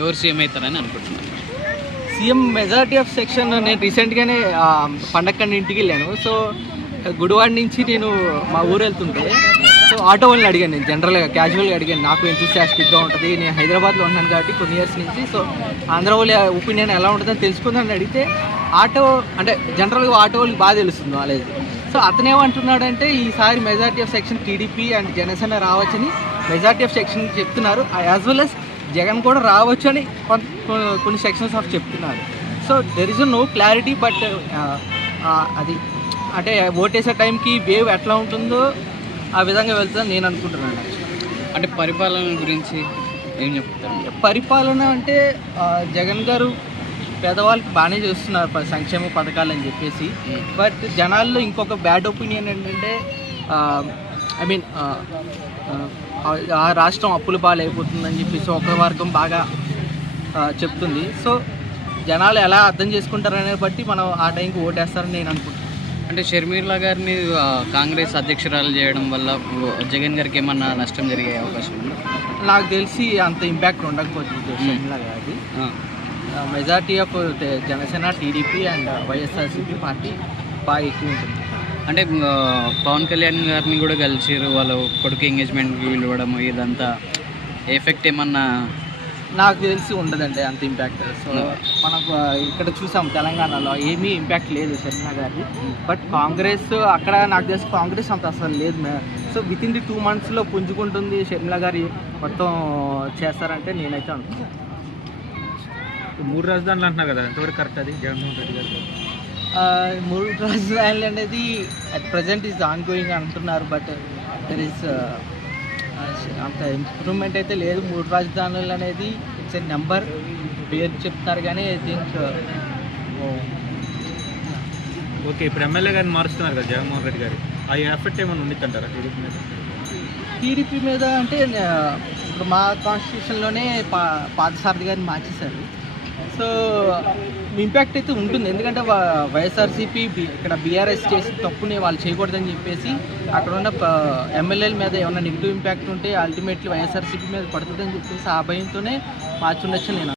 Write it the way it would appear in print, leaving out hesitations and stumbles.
ఎవరు సీఎం అవుతారని అనుకుంటున్నారు? సీఎం మెజారిటీ ఆఫ్ సెక్షన్ నేను రీసెంట్గానే పండక్కడి ఇంటికి వెళ్ళాను. సో గుడివాడ నుంచి నేను మా ఊరు వెళ్తుంటే సో ఆటో వాళ్ళని అడిగాను, నేను జనరల్గా క్యాజువల్గా అడిగాను, నాకు ఎంతూసియాస్టిక్గా ఉంటుంది, నేను హైదరాబాద్లో ఉన్నాను కాబట్టి కొన్ని ఇయర్స్ నుంచి, సో ఆంధ్ర వాళ్ళ ఒపీనియన్ ఎలా ఉంటుందని తెలుసుకుందని అడిగితే ఆటో అంటే జనరల్గా ఆటో వాళ్ళకి బాగా తెలుస్తుంది నాలెడ్జ్. సో అతనేమంటున్నాడంటే ఈసారి majority of section TDP and Janasena రావచ్చని మెజారిటీ ఆఫ్ సెక్షన్ చెప్తున్నారు, యాజ్ వెల్ అస్ జగన్ కూడా రావచ్చు అని కొన్ని సెక్షన్స్ ఆఫ్ చెప్తున్నారు. So there is no clarity, but అది అంటే ఓటేసే టైంకి వేవ్ ఎట్లా ఉంటుందో ఆ విధంగా వెళ్తుందని నేను అనుకుంటున్నాను. అంటే పరిపాలన గురించి ఏం చెప్తారు? పరిపాలన అంటే జగన్ గారు పేదవాళ్ళకి బాగానే చేస్తున్నారు సంక్షేమ పథకాలు అని చెప్పేసి, బట్ జనాల్లో ఇంకొక బ్యాడ్ ఒపీనియన్ ఏంటంటే ఐ మీన్ ఆ రాష్ట్రం అప్పుల పాలైపోతుందని చెప్పేసి ఒక వర్గం బాగా చెప్తుంది. సో జనాలు ఎలా అర్థం చేసుకుంటారనే బట్టి మనం ఆ టైంకి ఓటేస్తారని నేను అనుకుంటున్నాను. అంటే షర్మిలా గారిని కాంగ్రెస్ అధ్యక్షురాలు చేయడం వల్ల జగన్ గారికి ఏమన్నా నష్టం జరిగే అవకాశం ఉందా? నాకు తెలిసి అంత ఇంపాక్ట్ ఉండకపోతుంది షర్మిలా గారికి. Majority of Janasena, TDP and YSRCP party బాగా ఎక్కువ ఉంటుంది. అంటే పవన్ కళ్యాణ్ గారిని కూడా కలిసిరు, వాళ్ళ కొడుకు ఎంగేజ్మెంట్కి పిలవడం, ఇదంతా ఎఫెక్ట్ ఏమన్నా? నాకు తెలిసి ఉండదండి అంత ఇంపాక్ట్. సో మనకు ఇక్కడ చూసాం తెలంగాణలో ఏమీ ఇంపాక్ట్ లేదు షర్మిలా గారిది, బట్ కాంగ్రెస్ అక్కడ నాకు తెలిసి కాంగ్రెస్ అంత అసలు లేదు. సో విత్ ఇన్ ది 2 monthsలో పుంజుకుంటుంది షర్మిలా గారి మొత్తం చేస్తారంటే నేనైతే అనుకుంటున్నాను. 3 రాజధానులు అంటున్నారు కదా, ఎంతవరకు కరెక్ట్ అది జగన్మోహన్ రెడ్డి గారు? 3 రాజధానులు అనేది at present is on going అంటున్నారు, బట్ దర్ ఈస్ అంత ఇంప్రూవ్మెంట్ అయితే లేదు. 3 రాజధానులు అనేది ఇట్స్ ఎ నెంబర్, పేరు చెప్తారు కానీ ఐ థింక్ ఓకే. ఇప్పుడు ఎమ్మెల్యే గారిని మారుస్తున్నారు కదా జగన్మోహన్ రెడ్డి గారు, ఆ ఎఫెక్ట్ ఏమైనా ఉండిద్దంటారా టీడీపీ మీద? టీడీపీ మీద అంటే ఇప్పుడు మా కాన్స్టిట్యూషన్లోనే పార్థసారథి గారిని మార్చేశారు. సో ఇంపాక్ట్ అయితే ఉంటుంది, ఎందుకంటే వైఎస్ఆర్సీపీ ఇక్కడ బీఆర్ఎస్ చేసి తప్పుని వాళ్ళు చేయకూడదని చెప్పేసి అక్కడ ఉన్న ఎమ్మెల్యేల మీద ఏమైనా నెగిటివ్ ఇంపాక్ట్ ఉంటే అల్టిమేట్లీ వైఎస్ఆర్సీపీ మీద పడుతుందని చెప్పేసి ఆ భయంతోనే మార్చుండొచ్చు నేను